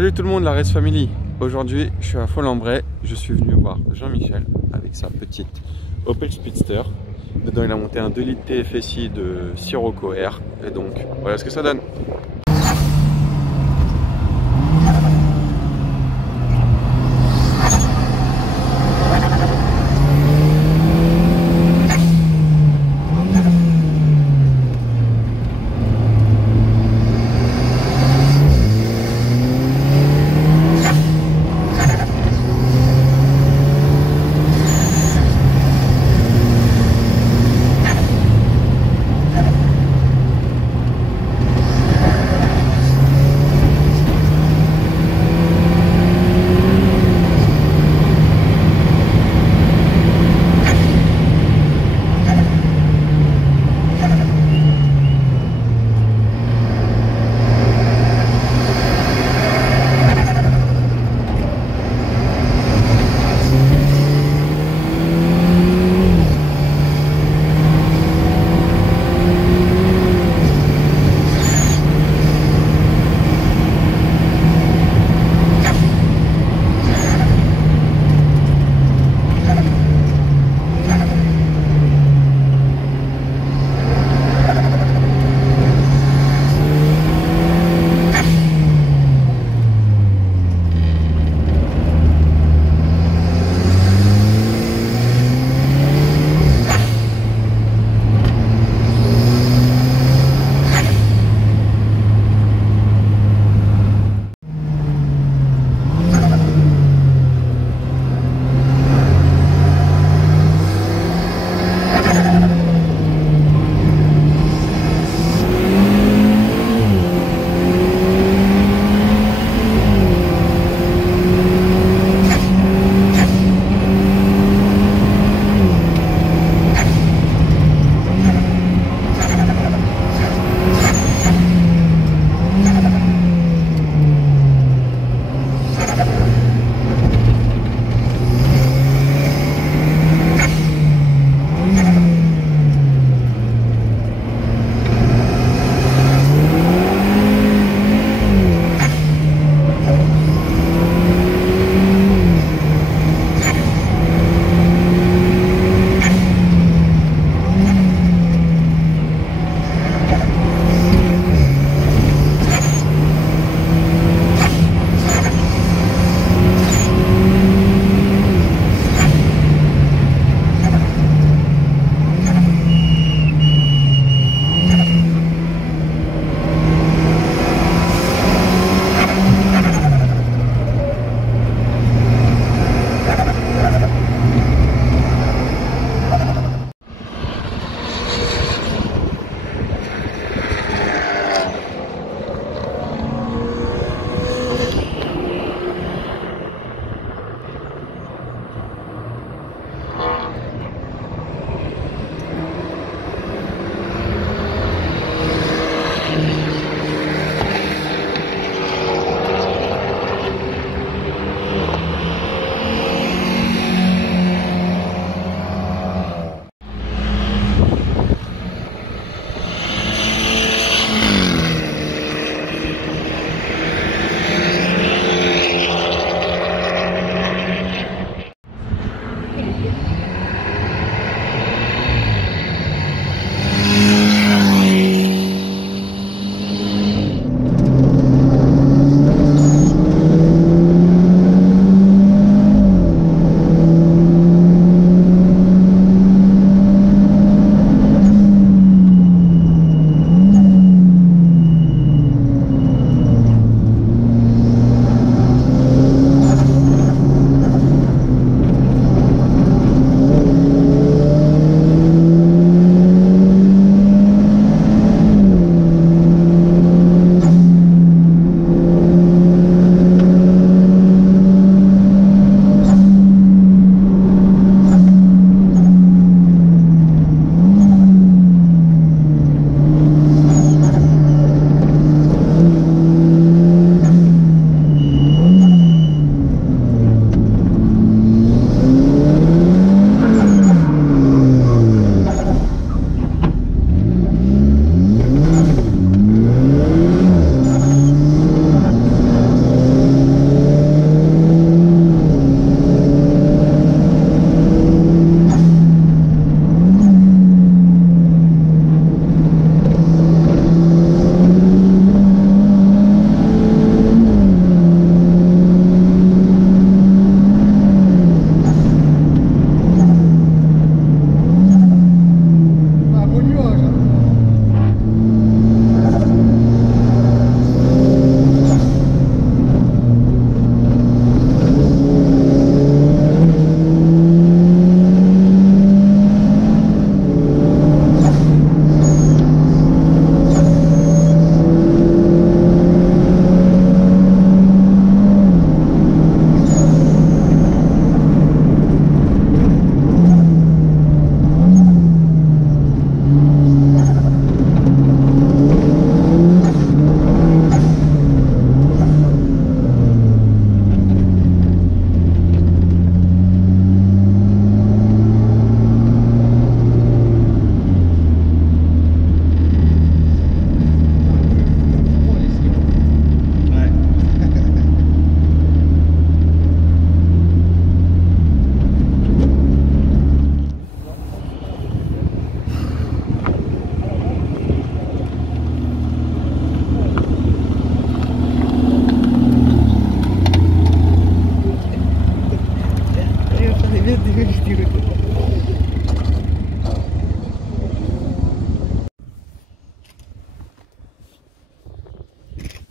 Salut tout le monde, la Race Family. Aujourd'hui, je suis à Folembray. Je suis venu voir Jean-Michel avec sa petite Opel Speedster. Dedans, il a monté un 2 litres TFSI de Sirocco R. Et donc, voilà ce que ça donne.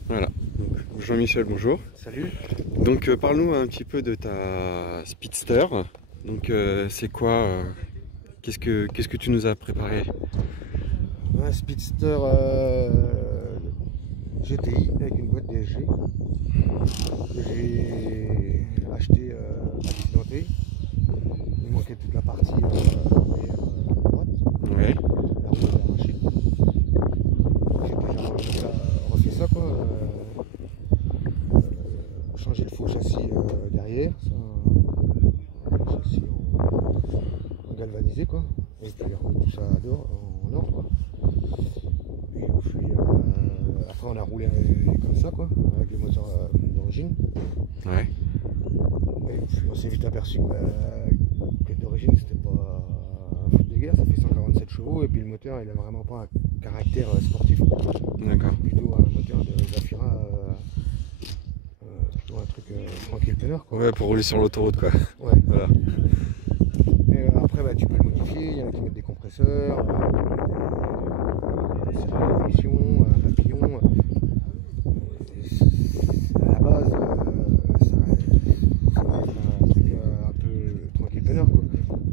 Voilà, Jean-Michel, bonjour. Salut. Donc parle-nous un petit peu de ta Speedster. Donc c'est quoi qu'est-ce que tu nous as préparé? Un Speedster GTI avec une boîte DSG que j'ai acheté accidenté. Il manquait toute la partie arrière droite. Ouais. La roue est arrachée. J'ai déjà refait ça quoi. Changer le faux châssis derrière, ça, un châssis en galvanisé quoi. Et puis remettre tout ça dehors, en or quoi. Et puis après on a roulé comme ça quoi, avec le moteur d'origine. Ouais. Et puis on s'est vite aperçu que d'origine c'était pas un foot de guerre, ça fait 147 chevaux et puis le moteur il a vraiment pas un caractère sportif. D'accord. Plutôt un moteur de Zafira, plutôt un truc tranquille peinard quoi. Ouais, pour rouler sur l'autoroute quoi. Ouais. Voilà. Et après bah, tu peux le modifier, il y en a qui mettent des compresseurs, des émissions, un papillon. À la base, ça va être un truc un peu tranquille peinard quoi.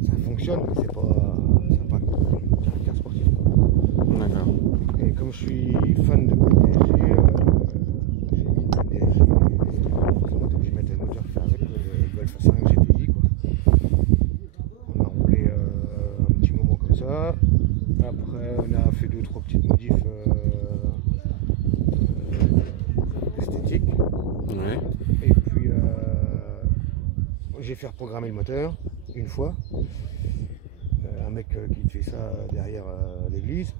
Ça fonctionne mais c'est pas, ça n'a pas de caractère sportif. D'accord. Et comme je suis fan de boîte DSG, j'ai mis une boîte DSG. Forcément, t'es obligé de mettre le moteur qui fait avec, le Golf 5 GTI quoi. On a roulé un petit moment comme ça. Après, on a fait 2-3 petites modifs esthétiques. Ouais. Et puis, j'ai fait reprogrammer le moteur une fois. Un mec qui fait ça derrière l'église.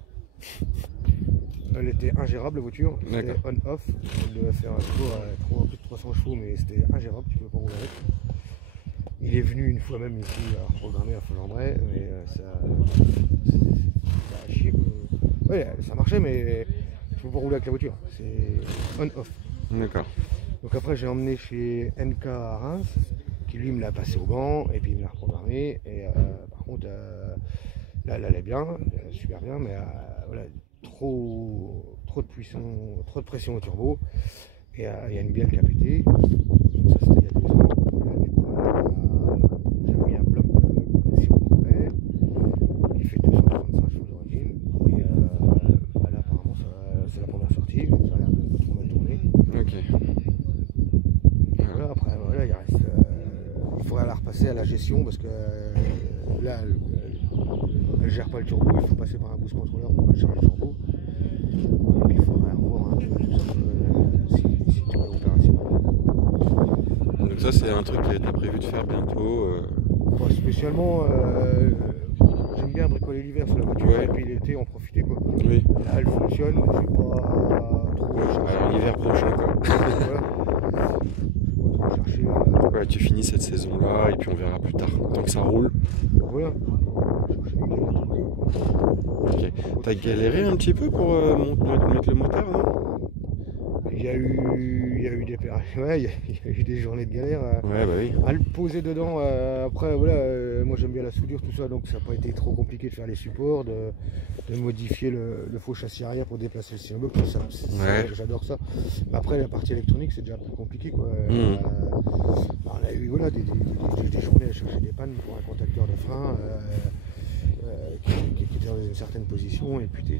Elle était ingérable la voiture, c'était on-off, elle devait faire un tour à plus de 300 chevaux mais c'était ingérable, tu peux pas rouler avec. Il est venu une fois même ici à reprogrammer à Follambray, mais ça a chié quoi. Ouais, ça marchait mais tu peux pas rouler avec la voiture, c'est on-off. D'accord. Donc après j'ai emmené chez NK à Reims, qui lui me l'a passé au banc et puis il me l'a reprogrammé et par contre là elle allait bien, super bien, mais voilà, trop de puissance, trop de pression au turbo et il y a une bielle qui a pété. Donc ça c'était il y a 2 ans. J'ai mis un bloc de sirop qui fait 265 chevaux d'origine et là apparemment c'est la première sortie, ça a l'air de trop mal tourner. Ok. Voilà, après voilà, il reste il faudrait la repasser à la gestion parce que là elle gère pas le turbo, il faut passer par un boost controller pour charger le turbo. Et puis il faudrait revoir un peu tout ça si tu es opérationnel. Donc ça c'est un truc que tu as prévu de faire bientôt Pas spécialement, j'aime bien bricoler l'hiver sur la voiture et puis l'été en profiter quoi. Oui. Là elle fonctionne, mais je vais pas trop chercher. L'hiver prochain quoi. Voilà. Je vais pas trop chercher. Ouais, tu finis cette saison là et puis on verra plus tard. Tant que ça roule. Voilà. Ok. T'as galéré un petit peu pour mettre le moteur, non? Il y a eu des ouais, il y a eu des journées de galère Ouais, bah oui. à le poser dedans. Après voilà, moi j'aime bien la soudure tout ça, donc ça n'a pas été trop compliqué de faire les supports, de modifier le faux châssis arrière pour déplacer le cylindre. J'adore ça. Après la partie électronique c'est déjà plus compliqué quoi. On a eu voilà, des journées à chercher des pannes pour un contacteur de frein. Qui était dans une certaine position et puis tu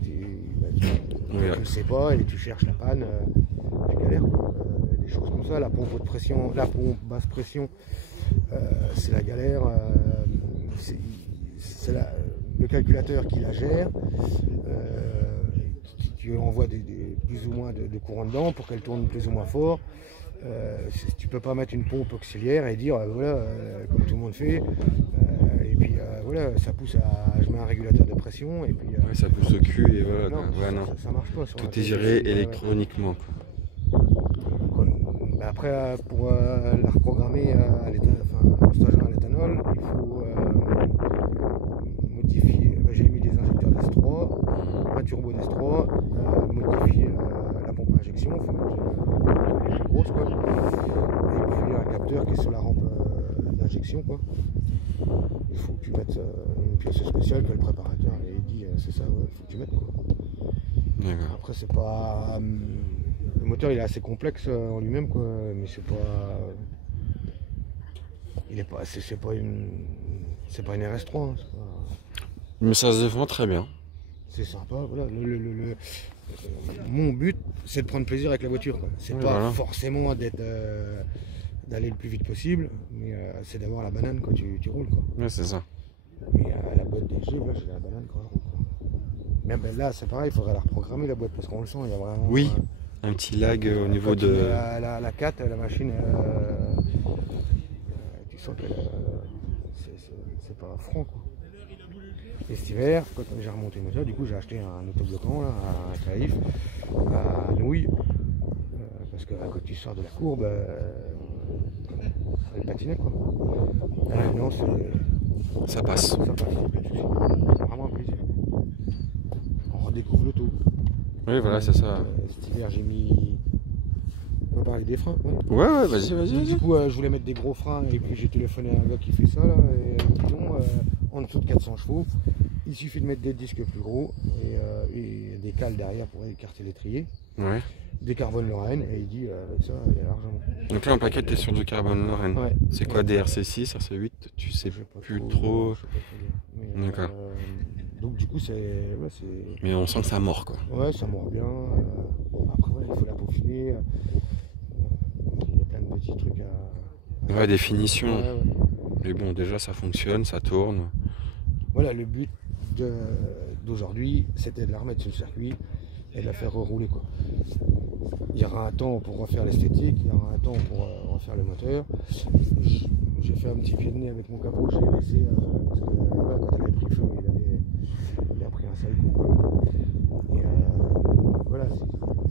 ne sais pas et tu cherches la panne, tu galères quoi. Des choses comme ça, la pompe haute pression, la pompe basse pression, c'est la galère, c'est le calculateur qui la gère, qui envoie plus ou moins de courant dedans pour qu'elle tourne plus ou moins fort. Tu peux pas mettre une pompe auxiliaire et dire voilà comme tout le monde fait et puis voilà ça pousse à je mets un régulateur de pression et puis ouais, ça pousse au cul et voilà. Non, non. Ça marche pas Tout est géré électroniquement quoi. Après pour la reprogrammer en stageant à l'éthanol il faut modifier, j'ai mis des injecteurs d'S3, un turbo d'S3, modifier la pompe à injection, il faut mettre les plus grosses quoi. Et puis un capteur qui est sur la rampe d'injection quoi. Il tu mettes une pièce spéciale que le préparateur et il dit c'est ça, ouais, faut que tu mettes quoi. Après c'est pas... le moteur il est assez complexe en lui-même quoi, mais c'est pas... il est pas... c'est pas une... c'est pas une RS3. Hein, pas... Mais ça se défend très bien. C'est sympa, voilà. Mon but c'est de prendre plaisir avec la voiture. C'est pas voilà. Forcément d'être... d'aller le plus vite possible, mais c'est d'avoir la banane quand tu roules quoi. Ouais, c'est ça. Et la boîte DG, là j'ai la banane quand elle roule. Même ben, là c'est pareil, il faudrait la reprogrammer la boîte parce qu'on le sent, il y a vraiment... Oui, un petit lag au niveau de... La 4, la machine, tu sens que c'est pas franc quoi. Et cet hiver, quand j'ai remonté le moteur, du coup j'ai acheté un autobloquant là, à Taïf, à Nouilles, parce que quand tu sors de la courbe, elle patinait quoi. Non, ça passe. Ça passe, c'est vraiment un plaisir. On redécouvre l'auto. Oui, voilà, c'est ça. Cet hiver, j'ai mis... On va parler des freins. Ouais, vas-y. Du coup, je voulais mettre des gros freins et puis j'ai téléphoné à un gars qui fait ça là. Et sinon, en dessous de 400 chevaux, il suffit de mettre des disques plus gros et des cales derrière pour écarter l'étrier. Ouais. Des carbone Lorraine et il dit avec ça il y a largement. Donc là en plaquette t'es sur du carbone Lorraine. Ouais. C'est quoi des RC6, RC8? Tu sais plus trop. D'accord. Donc du coup c'est... Ouais, mais on sent que ça mord quoi. Ouais, ça mord bien. Après ouais, il faut la peaufiner. Il y a plein de petits trucs à... Ouais, des finitions. Ouais. Mais bon déjà ça fonctionne, ça tourne. Voilà, le but d'aujourd'hui c'était de la remettre sur le circuit et de la faire rerouler quoi. Il y aura un temps pour refaire l'esthétique, il y aura un temps pour refaire le moteur. J'ai fait un petit pied de nez avec mon capot, je l'ai laissé parce que voilà, quand elle avait pris feu, il a pris un sale coup quoi. Et voilà,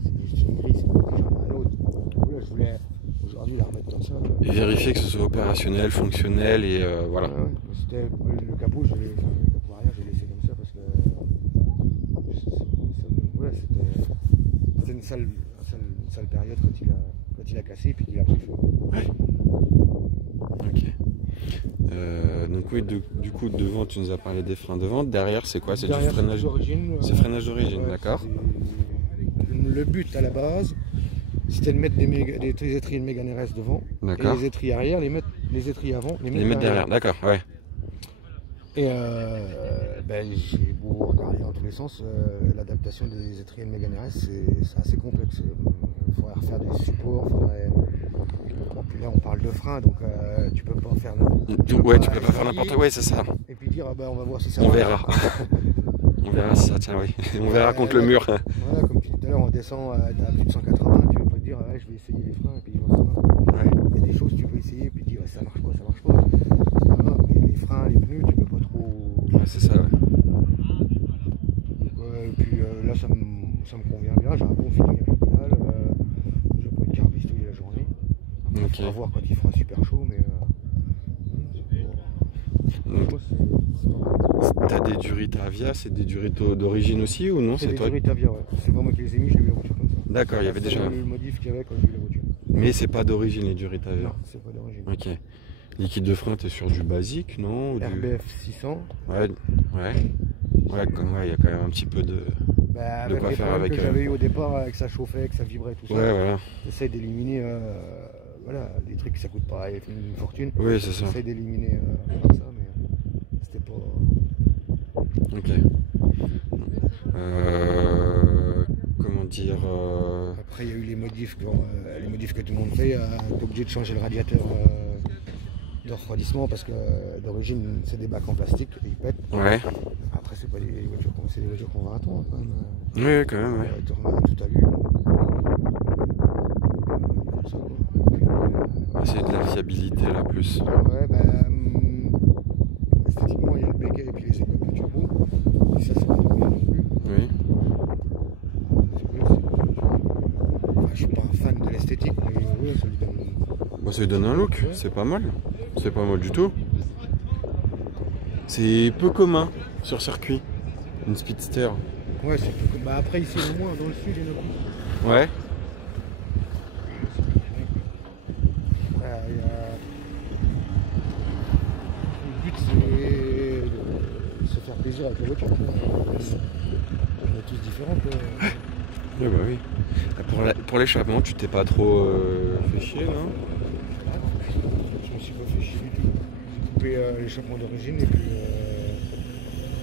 c'est juste une grille, c'est pas que j'en ai un autre. Voilà, je voulais aujourd'hui la remettre comme ça. Et vérifier que ce soit opérationnel, fonctionnel et voilà. Ouais, c'était le capot, le capot arrière, j'ai laissé comme ça parce que voilà, c'était une sale période quand il a cassé et puis qu'il a pris feu. Ouais. Ok. Donc oui, du coup devant tu nous as parlé des freins devant, derrière c'est quoi? C'est du freinage d'origine. C'est freinage d'origine, ouais, d'accord. Le but à la base c'était de mettre des étriers de Mégane RS devant et les étriers arrière, les étriers avant, les mettre derrière, d'accord, ouais. Et j'ai beau regarder dans tous les sens, l'adaptation des étriers de Mégane RS c'est assez complexe. Il faudrait refaire des supports, puis là on parle de frein donc tu peux pas faire ouais, tu peux pas faire n'importe quoi, ouais, c'est ça. Et puis dire on va voir si ça on verra. On verra si ça tient, oui. On verra contre le mur. Voilà, comme tu dis tout à l'heure, on descend à plus de 180, tu peux pas te dire je vais essayer les freins et puis ça va. Ouais. Il y a des choses que tu peux essayer et puis dire ça marche pas. Voilà, mais les freins, les pneus, tu peux pas trop. Ouais, c'est ça, ouais. Et puis là ça me convient bien, j'ai un bon feeling avec le pédale, j'ai pas eu de carbistouille la journée. On va voir quand il fera super chaud, mais t'as des Duritavia, c'est des Durito d'origine aussi ou non? C'est des Duritavia, ouais. C'est pas moi qui les ai mis, j'ai eu la voiture comme ça. D'accord, il y avait déjà le modif qu'il y avait quand j'ai eu la voiture. Mais c'est pas d'origine les Duritavia? Non, c'est pas d'origine. Ok. Liquide de frein, t'es sur du basique, non? Ou RBF 600. Ouais, il y a quand même un petit peu de quoi faire avec. Que j'avais eu au départ, que ça chauffait, que ça vibrait, tout ça. Ouais, voilà. J'essaie d'éliminer, voilà, des trucs que ça coûte pas une fortune. Oui, c'est ça. J'essaie d'éliminer comme ça, mais c'était pas. Ok. Comment dire Après, il y a eu les modifs que tout le monde fait. T'es obligé de changer le radiateur de refroidissement parce que d'origine c'est des bacs en plastique et ils pètent. Ouais. Après c'est pas des voitures qu'on va attendre quand même. Oui, quand même, ouais. Tu remets tout à vue. C'est de la fiabilité là plus. Ouais, esthétiquement il y a le béquet et puis les écoles de turbo. Et ça c'est pas trop bien non plus. Oui. Enfin, je suis pas un fan de l'esthétique, mais ouais, ça lui donne. Bah, ça lui donne un look, ouais. C'est pas mal. C'est pas mal du tout. C'est peu commun sur circuit, une speedster. Ouais, c'est peu commun. Après ici au moins dans le sud il y en a plus. Ouais. Le but c'est plaisir avec la voiture. On est tous différents. Quoi. Ouais, bah oui. Pour l'échappement, tu t'es pas trop fait chier, non? Je me suis pas fait chier du tout. J'ai coupé l'échappement d'origine et puis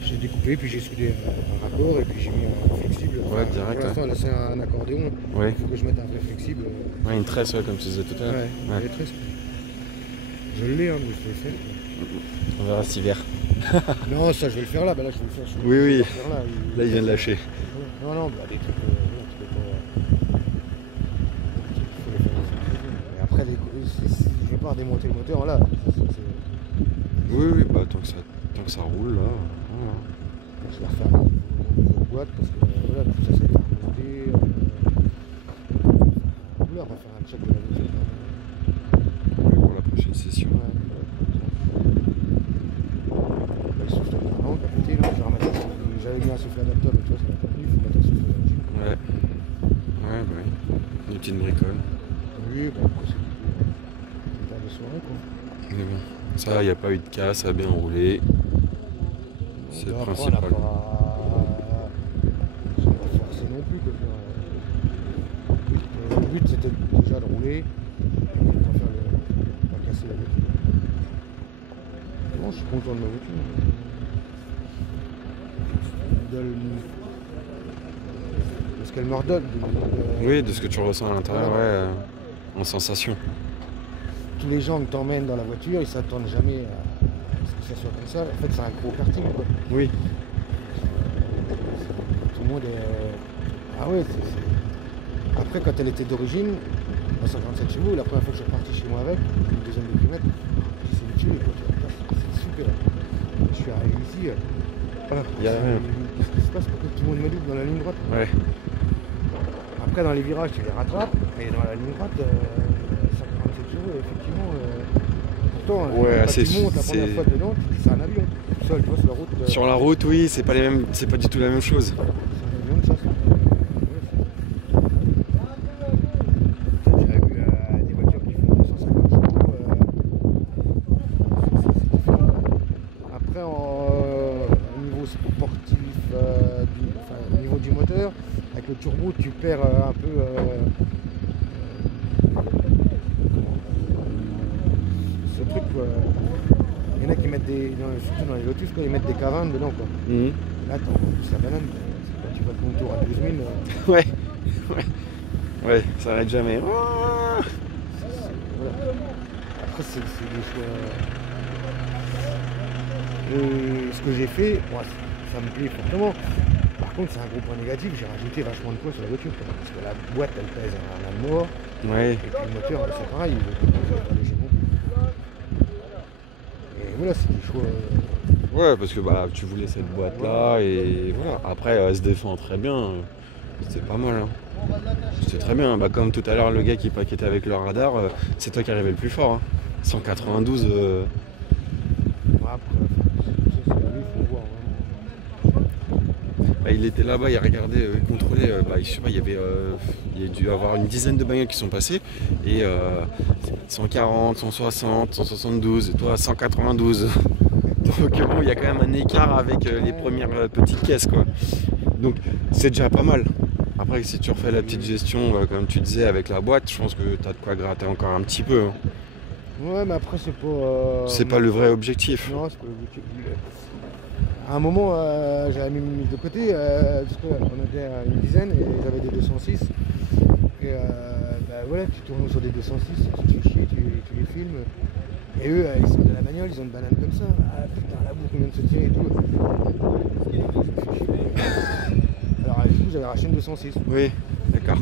j'ai découpé, puis j'ai soudé un raccord et puis j'ai mis un flexible. Ouais, direct. Pour l'instant, là c'est un accordéon. Ouais. Il faut que je mette un vrai flexible. Ouais, une tresse, ouais, comme tu disais tout à l'heure. Ouais, les tresses. Je l'ai, hein, mais je vais le faire. On verra cet hiver. Non, ça je vais le faire là. Bah, là je vais le faire. Oui, oui. Je vais le faire là. Là, il vient de lâcher. Non, non, bah, des trucs. Tu peux pas. Et après, je vais pas démonter le moteur là. Oui, oui, bah tant que ça roule là. Voilà. Je vais refaire une boîte parce que voilà, tout ça c'est remonté. Là, on va faire un check de la voiture. Oui, pour la prochaine session. Le souffle avant, à côté, là, je vais remettre j'avais mis un souffle adapteur, mais tu vois, ça n'a pas tenu, il faut mettre un souffle adapteur. Ouais. Ouais, bah oui. Une petite bricole. Oui, bon, après c'est une tard de soirée quoi. Mais bon, ça, il n'y a pas eu de cas, ça a bien roulé. C'est le principal. On n'a pas forcé non plus. Quoi. Le but c'était déjà de rouler, pas casser la voiture. Bon, je suis content de ma voiture. De ce qu'elle me redonne. Oui, de ce que tu ressens à l'intérieur, ouais, en sensation. Tous les gens que t'emmènent dans la voiture, ils s'attendent jamais à ce que ça soit comme ça. En fait, c'est un gros karting, quoi. Oui. Tout le monde est... Ah ouais, Après, quand elle était d'origine, à 57 chevaux, la première fois que je suis reparti chez moi avec, une deuxième de kilomètres, j'ai essayé de tuer, quoi. C'est super. Je suis arrivé ici, Il y a rien. Qu'est-ce qui se passe? Pourquoi tout le monde me double dans la ligne droite? Ouais. Après, dans les virages, tu les rattrapes, et dans la ligne droite, 147 chevaux, effectivement, pourtant, ouais, quand tu montes la première fois dedans, tu dis c'est un avion. Tout seul, tu vois, sur la route. Sur la route, oui, c'est pas du tout la même chose. C'est un avion de chasse. J'ai vu des voitures qui font 250 chevaux. Après, au niveau sportif, au niveau du moteur, avec le turbo, tu perds un peu. Ce truc, quoi. Il y en a qui mettent surtout dans les Lotus, quoi, ils mettent des cavanes dedans, quoi. Mmh. Là, t'en plus la banane, quand tu vas ton tour à 12 000. Ouais. Ouais, ça arrête jamais. Oh, Voilà. Après, c'est des choix. Ce que j'ai fait, moi, ça me plaît fortement. Par contre, c'est un gros point négatif, j'ai rajouté vachement de poids sur la voiture. Quoi. Parce que la boîte, elle pèse un mort. ouais. Et puis le moteur, c'est pareil, il est pas légèrement. Et voilà, c'est des choix. Ouais, parce que bah, tu voulais cette boîte là et voilà. Après, elle se défend très bien. C'était pas mal. Hein. C'était très bien. Bah, comme tout à l'heure, le gars qui était avec le radar, c'est toi qui arrivais le plus fort. Hein. 192. Après, il faut voir. Bah, il était là-bas, il a regardé, il contrôlait. Bah, je sais pas, il y a dû avoir une dizaine de bagnoles qui sont passées. Et 140, 160, 172, et toi 192. Donc bon, il y a quand même un écart avec les premières petites caisses, quoi. Donc c'est déjà pas mal. Après, si tu refais la petite gestion, comme tu disais, avec la boîte, je pense que tu as de quoi gratter encore un petit peu. Hein. Ouais, mais après, c'est pas. C'est pas le vrai objectif. Non, c'est pas l'objectif. À un moment, j'avais mis de côté, parce qu'on était à une dizaine et j'avais des 206. Et bah, voilà, tu tournes sur des 206, tu te fais chier, tu les filmes. Et eux, ils sont de la bagnole, ils ont une banane comme ça. Ah putain, la boucle vient de se tirer et tout. Alors, du coup, j'avais racheté une 206. Oui, d'accord.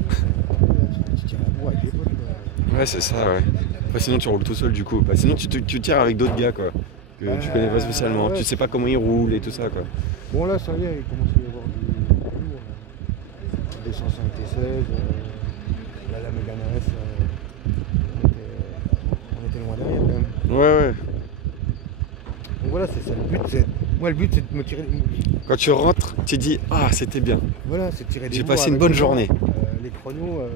Tu tires la bourre avec les potes. Quoi. Ouais, c'est ça, ouais. Après, sinon, tu roules tout seul, du coup. Bah, sinon, tu tires avec d'autres gars, quoi. Que tu connais pas spécialement. Ouais. Tu sais pas comment ils roulent et tout ça, quoi. Bon, là, ça y est, il commence à y avoir du lourd. 205 T16, là, la Mégane RS, on était loin derrière, quand même. Ouais. Donc voilà, c'est ça le but. Moi, le but, c'est de me tirer. Quand tu rentres, tu dis « Ah, c'était bien. Voilà, c'est de tirer des J'ai bouts passé une avec bonne les journée. Les chronos, non,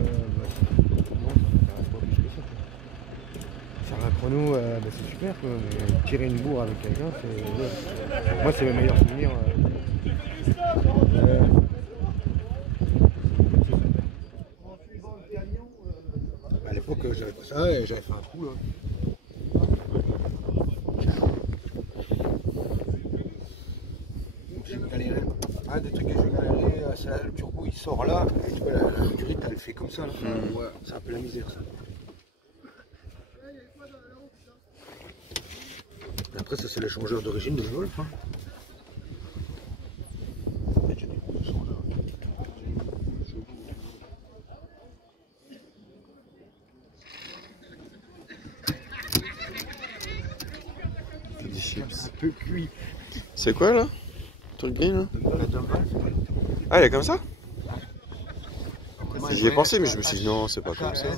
ça m'intéresse pas plus que ça. faire un chrono, c'est super quoi. Mais tirer une bourre avec quelqu'un, c'est. Moi, c'est mes meilleurs souvenirs. À l'époque, j'avais pas ça et j'avais fait un trou là. J'ai galéré. Un des trucs que j'ai galéré, c'est le turbo, il sort là, et tu vois, la durite, elle fait comme ça là. Ouais, c'est un peu la misère ça. Et après, ça c'est le changeur d'origine de Golf. Hein. C'est des chips. Un peu cuit. C'est quoi là? Le truc gris là? La Dumble, Ah, il est comme ça? J'y ai pensé, mais je me suis dit non, c'est pas comme ça.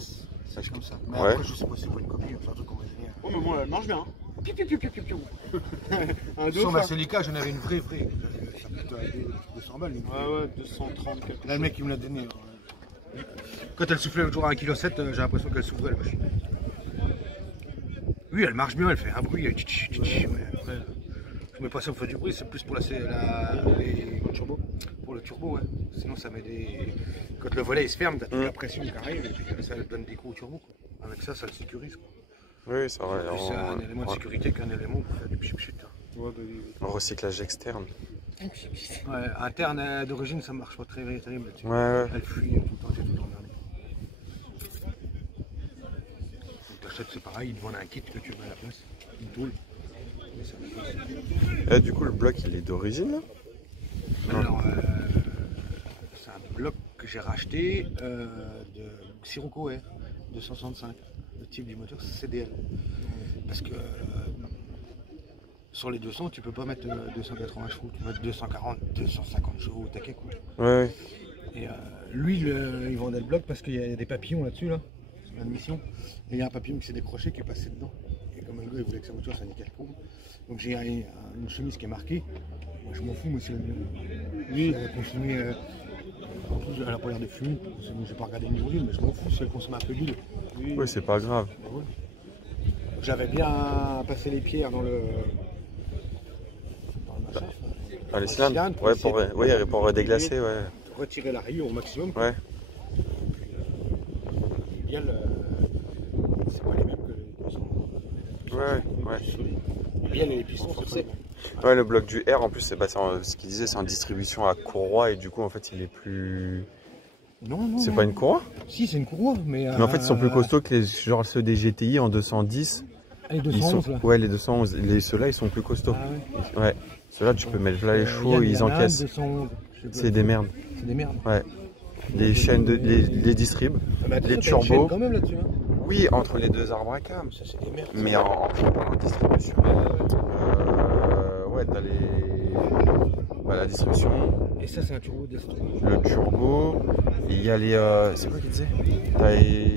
C'est comme ça. Mais Ouais. après, je sais pas si c'est une copie, c'est un truc qu'on va génial. Oh, mais moi, elle marche bien. Piu, piu, piu, piu, piu, piu. Un Sur deux, ma ça. Celica, j'en avais une vraie. Ça coûte 200 balles. Ouais, 230 quelque Là, le mec, il me l'a donné. Alors. Quand elle soufflait le jour à 1,7 kg, j'ai l'impression qu'elle s'ouvrait la machine. Oui, elle marche bien, elle fait un bruit. Ouais, après, je mets pas ça pour faire du bruit, c'est plus pour le turbo. Pour le turbo, ouais. Sinon, ça met des. Quand le volet il se ferme, t'as toute la pression qui arrive et puis ça donne des coups au turbo. Quoi. Avec ça, ça le sécurise. Quoi. Oui, c'est vrai. C'est un élément de sécurité qu'un élément pour faire du pchit-pchit. Ouais, bah, En recyclage externe. Ouais, interne d'origine, ça marche pas très terrible là-dessus. Ouais. Elle fuit tout le temps, j'ai tout le temps emmerdé. Donc t'achètes, c'est pareil, ils te vendent un kit que tu mets à la place, une tôle. Et ça passe. Et du coup, le bloc, il est d'origine là? Alors, c'est un bloc que j'ai racheté de Sirocco Air 265. Le type du moteur, c'est CDL. Parce que sur les 200, tu peux pas mettre 280 chevaux, tu peux mettre 240, 250 chevaux au taquet. Quoi. Ouais. Et lui, il vendait le bloc parce qu'il y a des papillons là-dessus, là, sur l'admission. Et il y a un papillon qui s'est décroché, qui est passé dedans. Et comme le gars, il voulait que sa voiture soit nickel cool. Donc j'ai une chemise qui est marquée. Moi, je m'en fous, moi, si elle a consommé. En plus, elle n'a pas l'air de fumer. Je n'ai pas regardé le niveau d'huile, mais je m'en fous si elle consomme un peu d'huile. Oui, c'est pas grave. Ouais. J'avais bien passé les pierres dans le machin. Ah, les cylindres? Ouais, pour déglacer, ouais. Retirer la rayure au maximum. Ouais. Les bielles, c'est pas les mêmes que les 200. Ouais. Les bielles et les pistons, c'est pas les mêmes. Ouais, le bloc du R en plus, ce qu'il disait, c'est en distribution à courroie et du coup, en fait, il est plus. Non. C'est pas une courroie? Si, c'est une courroie, mais. Mais en fait, ils sont plus costauds que ceux des GTI en 210. Les 211 là. Ouais, les 211. Ceux-là, ils sont plus costauds. Ah ouais. Ouais. Ceux-là, tu peux mettre là les chevaux, ils encaissent. 211. C'est des merdes. C'est des merdes. Ouais. Les chaînes, les distribs, les turbos. Quand même là-dessus. Hein. Oui, entre les deux arbres à cam. Ça, c'est des merdes. Mais en distribution. Ouais, t'as la distribution. Et ça, c'est un turbo d'Esto. Le turbo. Il y a les. C'est quoi qu'il disait? T'as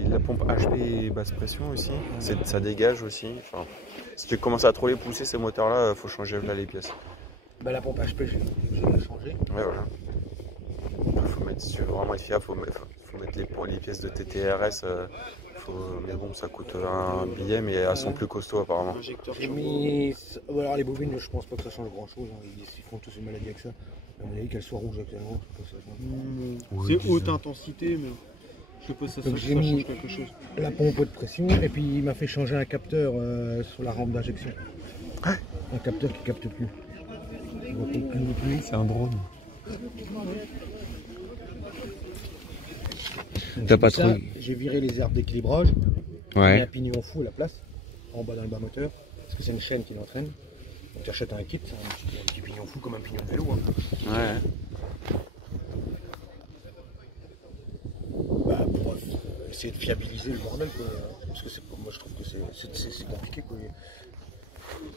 la pompe HP basse pression aussi. Ça dégage aussi. Enfin, si tu commences à trop les pousser, ces moteurs-là, faut changer là les pièces. Bah, la pompe HP, je l'ai changée. Ouais, voilà. Faut mettre, si tu veux vraiment être fiable, faut mettre les pièces de TTRS. Mais bon, ça coûte un billet, mais elles sont plus costauds apparemment. J'ai mis. Alors, les bobines, je pense pas que ça change grand-chose. Hein. Ils font tous une maladie avec ça. À mon avis, qu'elles soient rouges actuellement, je pense que ça C'est haute intensité, mais je sais pas si ça change quelque chose. La pompe de pression, et puis il m'a fait changer un capteur sur la rampe d'injection. Un capteur qui capte plus. C'est un drone. T'as pas trop. J'ai viré les aires d'équilibrage. J'ai mis un pignon fou à la place, en bas dans le bas moteur, parce que c'est une chaîne qui l'entraîne. Donc tu achètes un kit, un petit pignon fou comme un pignon de vélo. Hein. Ouais. Bah, pour essayer de fiabiliser le bordel, quoi. Parce que moi je trouve que c'est compliqué. Quoi.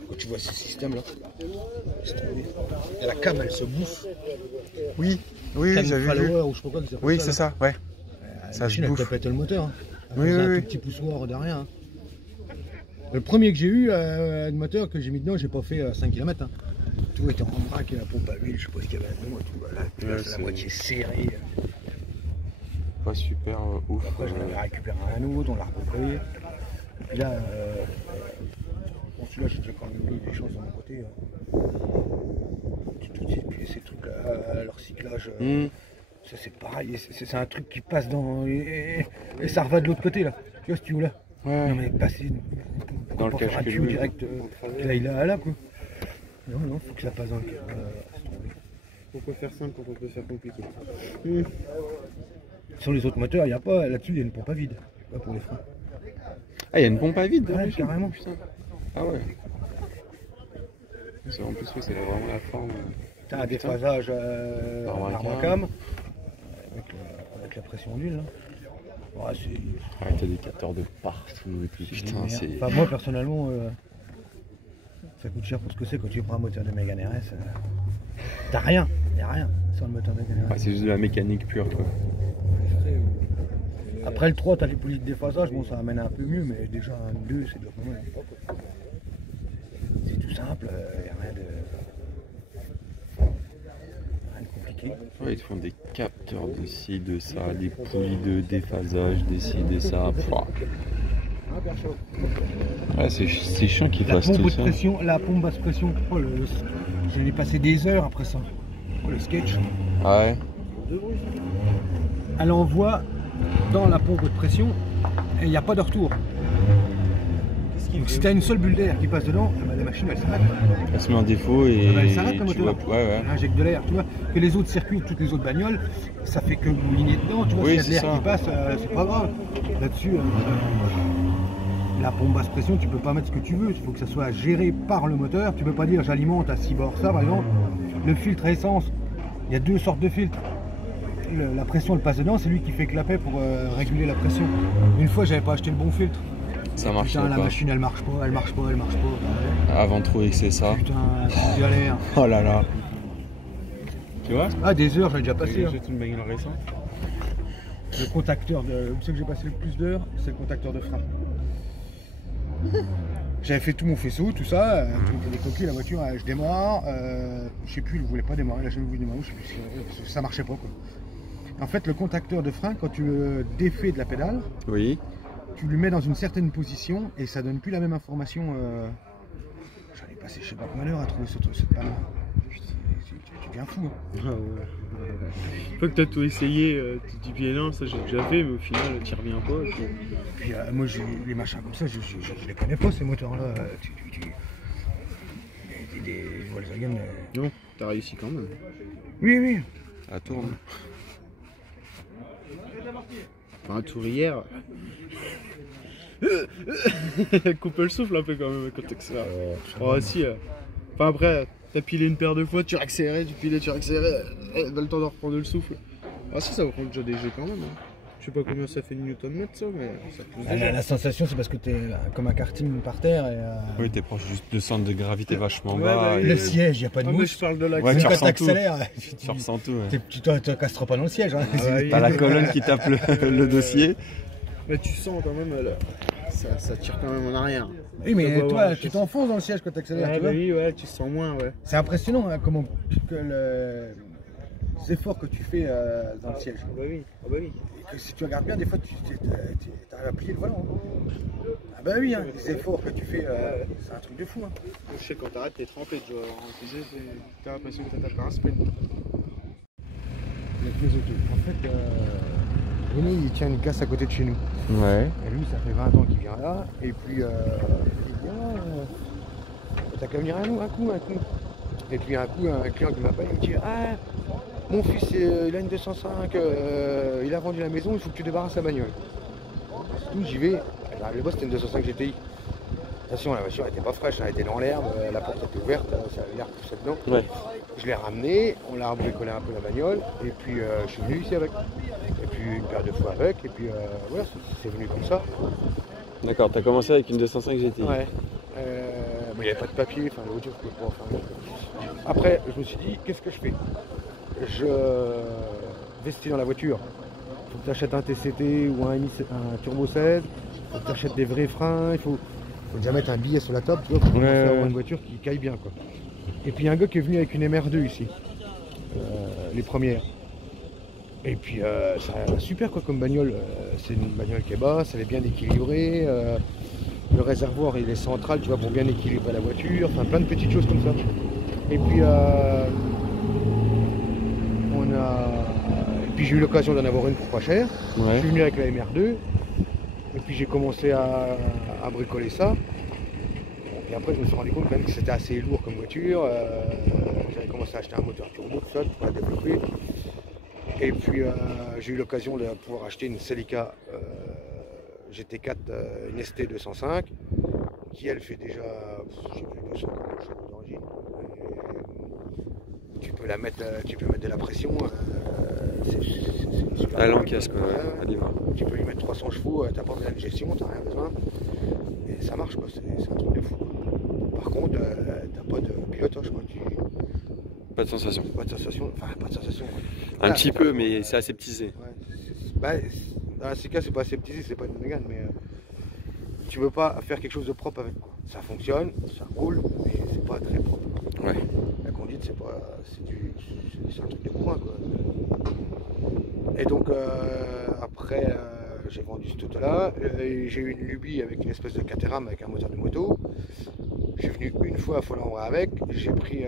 Quand tu vois ces systèmes là, et la cam elle se bouffe. Oui, j'avais vu. Ou je sais pas quoi, oui, c'est ça, ouais. Ça se bouffe. Elle peut péter le moteur. Hein. Oui. Un tout petit poussoir de rien. Hein. Le premier que j'ai eu, le moteur que j'ai mis dedans, j'ai pas fait 5 km. Hein. Tout était en vrac et la pompe à huile, je sais pas ce qu'il y avait là-dedans. Là, c'est la moitié serrée. Pas super ouf. Après, j'en avais récupéré un autre, on l'a repris. Puis là, bon, celui-là, j'ai déjà quand même eu des chances de mon côté. Tout de suite, puis ces trucs-là, leur cyclage, ça c'est pareil, c'est un truc qui passe dans. Et ça reva de l'autre côté là. Tu vois ce tuyau là? Ouais. Non mais passer Dans le cache un tuyau direct, là il est là quoi. Non, non, faut que ça passe dans le cache. Pourquoi faire simple quand on peut faire compliqué? Sur les autres moteurs, il n'y a pas, là-dessus il y a une pompe à vide, pas pour les freins. Ah, il y a une pompe à vide? Ouais, carrément. Putain. Ah ouais. En plus, oui, c'est vraiment la forme. T'as un déphasage Armacam avec la pression d'huile là. Ouais, ah, t'as des capteurs de partout et tout. Putain, c'est. Enfin, moi personnellement, ça coûte cher pour ce que c'est quand tu prends un moteur de Mégane RS. T'as rien, y'a rien sur le moteur Mégane RS. Ah, c'est juste de la mécanique pure quoi. Après le 3, t'as les polices de déphasage, bon ça amène un peu mieux, mais déjà un 2, c'est déjà pas mal. C'est tout simple, y'a rien de compliqué. Ouais, ils te font des capteurs de ci, de ça, des poulies de déphasage, des ci, des ça. Ouais, c'est chiant qu'ils fassent tout ça. La pompe basse pression, oh, j'ai passé des heures après ça. Oh, le sketch. Ah ouais. Elle envoie dans la pompe de pression et il n'y a pas de retour. Donc si tu as une seule bulle d'air qui passe dedans, la machine elle s'arrête. Elle se met en défaut et elle s'arrête le moteur. Elle injecte de l'air, tu vois. Que les autres circuits, toutes les autres bagnoles, ça fait que mouliner dedans, tu vois, s'il y a de l'air qui passe, c'est pas grave. Là-dessus, la pompe basse pression, tu peux pas mettre ce que tu veux, il faut que ça soit géré par le moteur. Tu peux pas dire j'alimente à 6 bords ça par exemple. Le filtre à essence, il y a deux sortes de filtres. La pression elle passe dedans, c'est lui qui fait clapet pour réguler la pression. Une fois j'avais pas acheté le bon filtre. Ça marche pas. La machine elle marche pas. Avant de trouver que c'est ça. Putain, c'est galère. Oh là là. Tu vois? Ah, des heures, j'avais déjà passé. J'ai une bagnole récente. Le contacteur, ce que j'ai passé le plus d'heures, c'est le contacteur de frein. J'avais fait tout mon faisceau, tout ça, les coquilles, la voiture, je démarre, je sais plus, il ne voulait pas démarrer, elle a jamais voulu démarrer, je sais plus, ça marchait pas quoi. En fait, le contacteur de frein, quand tu le défais de la pédale, oui, tu le mets dans une certaine position et ça donne plus la même information. J'en ai passé je sais pas combien d'heures à trouver cette panne. Tu deviens fou. Hein. Ah ouais. Une fois que tu as tout essayé, tu te dis bien non, ça j'ai déjà fait, mais au final tu reviens pas. Puis moi les machins comme ça, je les connais pas ces moteurs là. Des Volkswagen. Non, t'as réussi quand même. Oui, oui. Ça tourne. Enfin, un tour hier. Coupe le souffle un peu quand même quand t'accélères. Oh si. Enfin après, t'as pilé une paire de fois, tu accélères, tu pilais, tu accélères, t'as le temps de reprendre le souffle. Ah si, ça va prendre déjà des jets quand même. Hein. Je sais pas combien ça fait de Newton-mètre ça, mais ça pousse déjà. La sensation c'est parce que t'es comme un karting par terre et... Oui, t'es proche juste de centre de gravité vachement Ouais, bas. bah, Le siège, y a pas de mousse. Je parle de la Ouais, tu quand ressens t'accélères, Tu ressens tout. Ouais. tu te casseras pas dans le siège. Hein. T'as la colonne qui tape le dossier. Mais tu sens quand même, ça tire quand même en arrière. Oui, mais toi, tu t'enfonces dans le siège quand t'accélères, tu vois. Oui, ouais, tu sens moins, ouais. C'est impressionnant hein, comment que les efforts que tu fais dans le siège. Ah bah oui, ah bah oui. Et que si tu regardes bien, des fois, tu arrives à plier le volant. Hein. Ah bah oui, hein, les efforts que tu fais, c'est un truc de fou. Hein. Je sais quand t'arrêtes, t'es trempé, tu vois. T'as l'impression que t'as tapé un sprint. Les pieds auto. En fait, René, il tient une casse à côté de chez nous. Ouais. Et lui, ça fait 20 ans qu'il vient là. Et puis, il dit, t'as qu'à venir un coup. Et puis, un coup, un client qui m'appelle, il me dit, ah, mon fils, il a une 205, il a vendu la maison, il faut que tu débarrasses la bagnole. C'est tout, j'y vais. J'arrive là-bas, c'était une 205 GTI. Attention, la voiture n'était pas fraîche, elle était dans l'herbe, la porte était ouverte, ça avait l'air poussé dedans. Ouais. Je l'ai ramené, on l'a bricolé un peu la bagnole, et puis je suis venu ici avec. Et puis une paire de fois avec, et puis voilà, c'est venu comme ça. D'accord, t'as commencé avec une 205 GTI. Ouais. Il n'y avait pas de papier, enfin l'audio, je pouvais pas en faire. Après, je me suis dit, qu'est-ce que je fais? Je investis dans la voiture. Il faut que tu achètes un TCT ou un Turbo 16, il faut que tu achètes des vrais freins, il faut déjà mettre un billet sur la table, tu vois, pour avoir une voiture qui caille bien, quoi. Et puis il y a un gars qui est venu avec une MR2 ici, les premières. Et puis c'est super quoi comme bagnole, c'est une bagnole qui est basse, elle est bien équilibrée, le réservoir il est central, tu vois, pour bien équilibrer la voiture, enfin plein de petites choses comme ça. Et puis j'ai eu l'occasion d'en avoir une pour pas cher. Ouais. Je suis venu avec la MR2 et puis j'ai commencé à bricoler ça. Et après je me suis rendu compte quand même que c'était assez lourd comme voiture. J'avais commencé à acheter un moteur turbo, tout ça, pour la développer. Et puis j'ai eu l'occasion de pouvoir acheter une Celica GT4, une ST 205, qui elle fait déjà, je sais plus, 240 chevaux d'origine. Tu peux mettre de la pression. C'est super. À l'encaisse quoi, ouais. Elle y va. Tu peux lui mettre 300 chevaux, t'as pas besoin de gestion, t'as rien besoin. Et ça marche quoi, c'est un truc de fou. Par contre, t'as pas de pilotage quoi. Pas de sensation. Pas de sensation, enfin pas de sensation. Un petit peu, mais c'est aseptisé. Ouais, dans ces cas, c'est pas aseptisé, c'est pas une Mégane, mais tu veux pas faire quelque chose de propre avec quoi. Ça fonctionne, ça roule, mais c'est pas très propre. Ouais. La conduite, c'est un truc de bourrin quoi. Et donc après, j'ai vendu ce auto-là. J'ai eu une lubie avec une espèce de Caterham avec un moteur de moto. Je suis venu une fois à Follambray avec. J'ai pris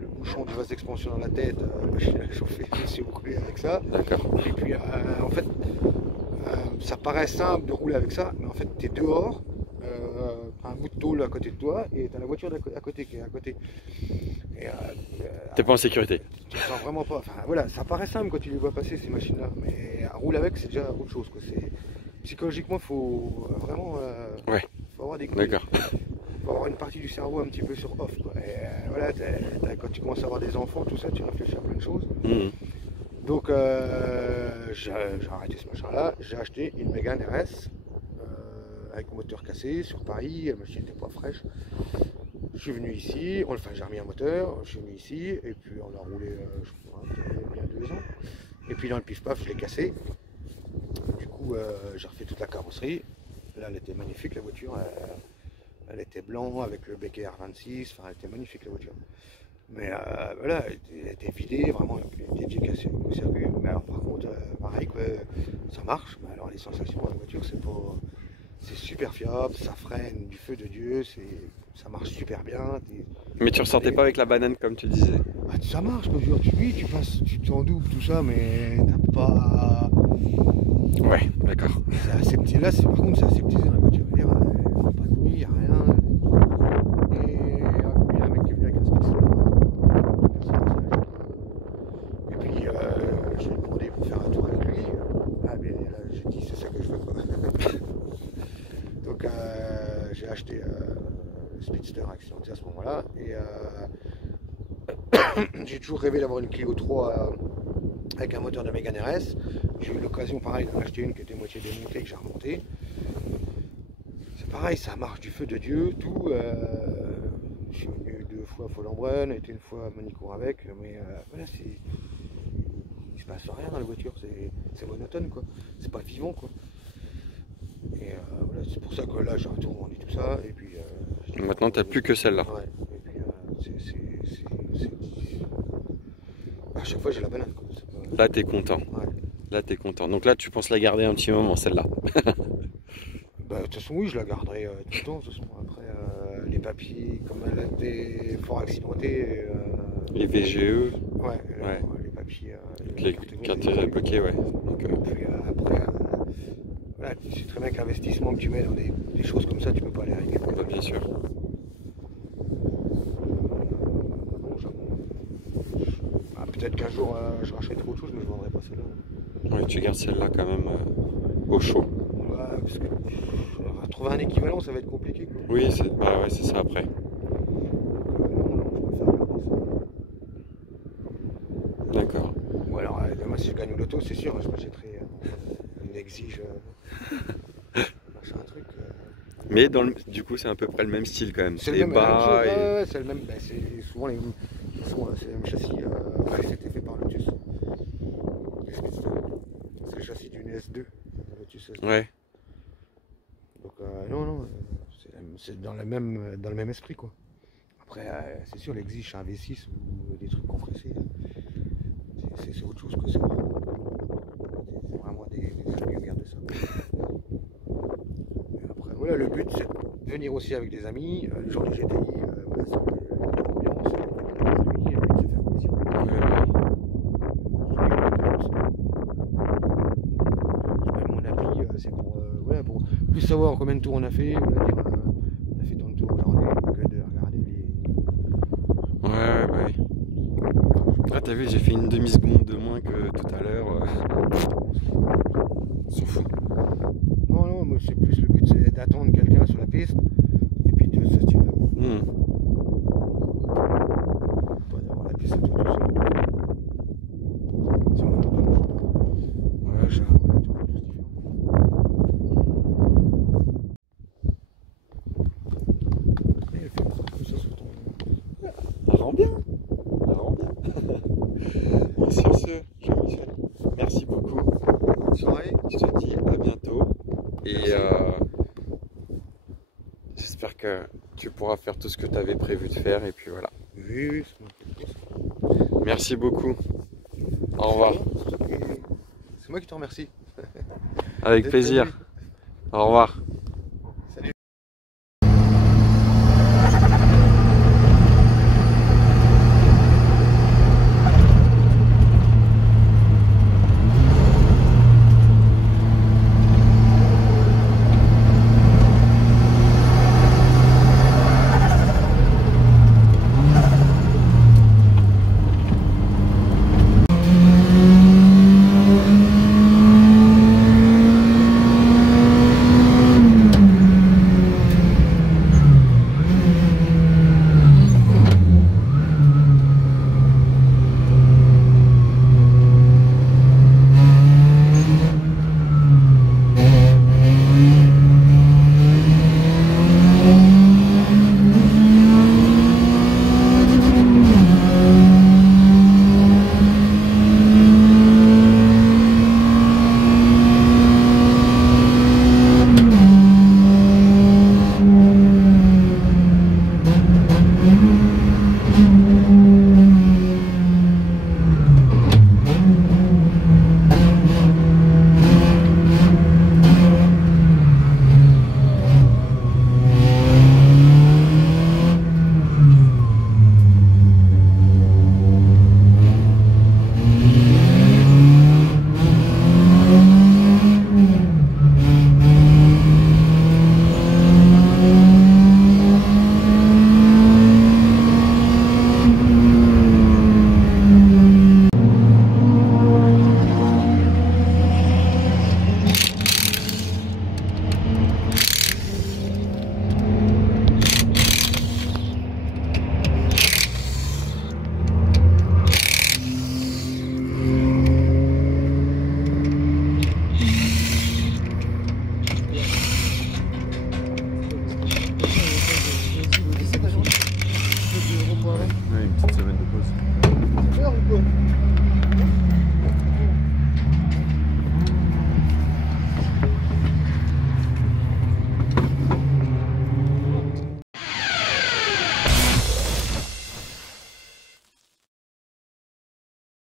le bouchon du vase d'expansion dans la tête, la machine à chauffer, je me suis brûlé avec ça. D'accord. Et puis en fait, ça paraît simple de rouler avec ça, mais en fait, tu es dehors, un bout de tôle à côté de toi, et tu as la voiture à côté qui est à côté. T'es pas en sécurité. Tu ne sens vraiment pas. Enfin voilà, ça paraît simple quand tu les vois passer ces machines-là, mais rouler avec, c'est déjà autre chose. Psychologiquement, il faut vraiment Ouais. faut avoir des couilles. D'accord. Faut avoir une partie du cerveau un petit peu sur off. Quoi. Et voilà, quand tu commences à avoir des enfants, tout ça, tu réfléchis à plein de choses. Mmh. Donc j'ai arrêté ce machin-là, j'ai acheté une Mégane RS avec moteur cassé sur Paris, la machine n'était pas fraîche. Je suis venu ici, enfin j'ai remis un moteur, je suis venu ici, et puis on a roulé, je crois, il y a 2 ans. Et puis dans le pif-paf, je l'ai cassé. Du coup, j'ai refait toute la carrosserie. Là, elle était magnifique, la voiture. Elle était blanche avec le becquet R26, enfin, elle était magnifique, la voiture. Mais voilà, elle était vidée, vraiment, elle était déjà cassée au circuit. Mais alors, par contre, pareil, quoi, ça marche. Mais alors, les sensations de la voiture, c'est super fiable, ça freine du feu de Dieu, ça marche super bien. Mais tu ressortais pas avec la banane comme tu le disais. Bah, ça marche, quoi, tu passes, tu t'en doubles, tout ça, mais t'as pas. Ouais, d'accord. C'est aseptisé, là, par contre, c'est aseptisé dans la voiture. Il n'y a pas de bruit, il n'y a rien. Et il y a un mec qui est venu avec un Spitzer. Et puis, je lui ai demandé pour faire un tour avec lui. Ah, bien, j'ai dit, c'est ça que je veux, quoi. Donc, j'ai acheté le Spitzer accidenté à ce moment-là. Et j'ai toujours rêvé d'avoir une Clio 3 avec un moteur de Mégane RS. J'ai eu l'occasion, pareil, d'en acheter une qui était moitié démontée, que j'ai remontée. C'est pareil, ça marche du feu de Dieu, tout. Je suis venu 2 fois à Follambray, on a été une fois à Manicourt avec, mais voilà, il se passe rien dans la voiture, c'est monotone, quoi. C'est pas vivant, quoi. Et voilà, c'est pour ça que là, j'ai tout revendu tout ça, et puis... Maintenant, t'as plus que celle-là. Ouais, et puis à chaque fois, j'ai la banane, quoi. Là, t'es content. Ouais. Là, t'es content. Donc là, tu penses la garder un petit moment, celle-là. Bah, de toute façon, oui, je la garderai tout le temps. De toute façon, après, les papiers, comme elle a été fort accidentée. Les VGE. Ouais, Ouais. Les papiers. Les cartes bloquées, ouais. Donc, puis après, voilà, tu sais très bien que l'investissement que tu mets dans des choses comme ça, tu peux pas les régler. bah, bien sûr. Peut-être qu'un jour, je rachèterai autre chose, mais je ne vendrai pas celle-là. Ouais, tu gardes celle-là quand même au chaud. Ouais, parce que trouver un équivalent, ça va être compliqué, quoi. Oui, bah ouais, c'est ça après. Non, je préfère garder ça. D'accord. Ou alors, demain, si je gagne au loto, c'est sûr, je m'achèterai une Exige, machin, un truc. Mais du coup, c'est à peu près le même style quand même. C'est C'est bas. ouais, c'est le même. Bah, c'est souvent c'est le même châssis. C'était fait par Lotus. C'est le châssis d'une S2. Lotus S2. Ouais. Donc non, c'est dans le même esprit, quoi. Après, c'est sûr, l'Exige, c'est un V6 ou des trucs compressés. C'est autre chose que ça. C'est vraiment des lumières de ça. Et après, voilà, le but, c'est venir aussi avec des amis, le jour du GTI, voilà, c'est l'ambiance, avec des amis, et puis se faire plaisir. Mon avis, c'est pour, voilà, pour plus savoir combien de tours on a fait, voilà, dire, on a fait tant de tours aujourd'hui, que de regarder les... Ouais, bah oui. Ah, t'as vu, j'ai fait une demi-seconde de moins que tout à l'heure. On s'en fout. Non, non, moi c'est plus le but, c'est d'attendre quelqu'un sur la piste, et puis de se tirer là. Pas d'avoir la piste à tout seul. C'est monotone. Ouais, je... On est tous différents. Et elle fait comme ça sur ton... Ça rend bien. Ça rend bien. Et sur ce, Jean-Michel, merci beaucoup. Bonne soirée. Je te dis à bientôt. Et j'espère que tu pourras faire tout ce que tu avais prévu de faire. Et puis voilà. Oui, oui, c'est moi. Merci beaucoup. Au revoir. C'est moi qui te remercie. Avec D'être plaisir. venu. Au revoir.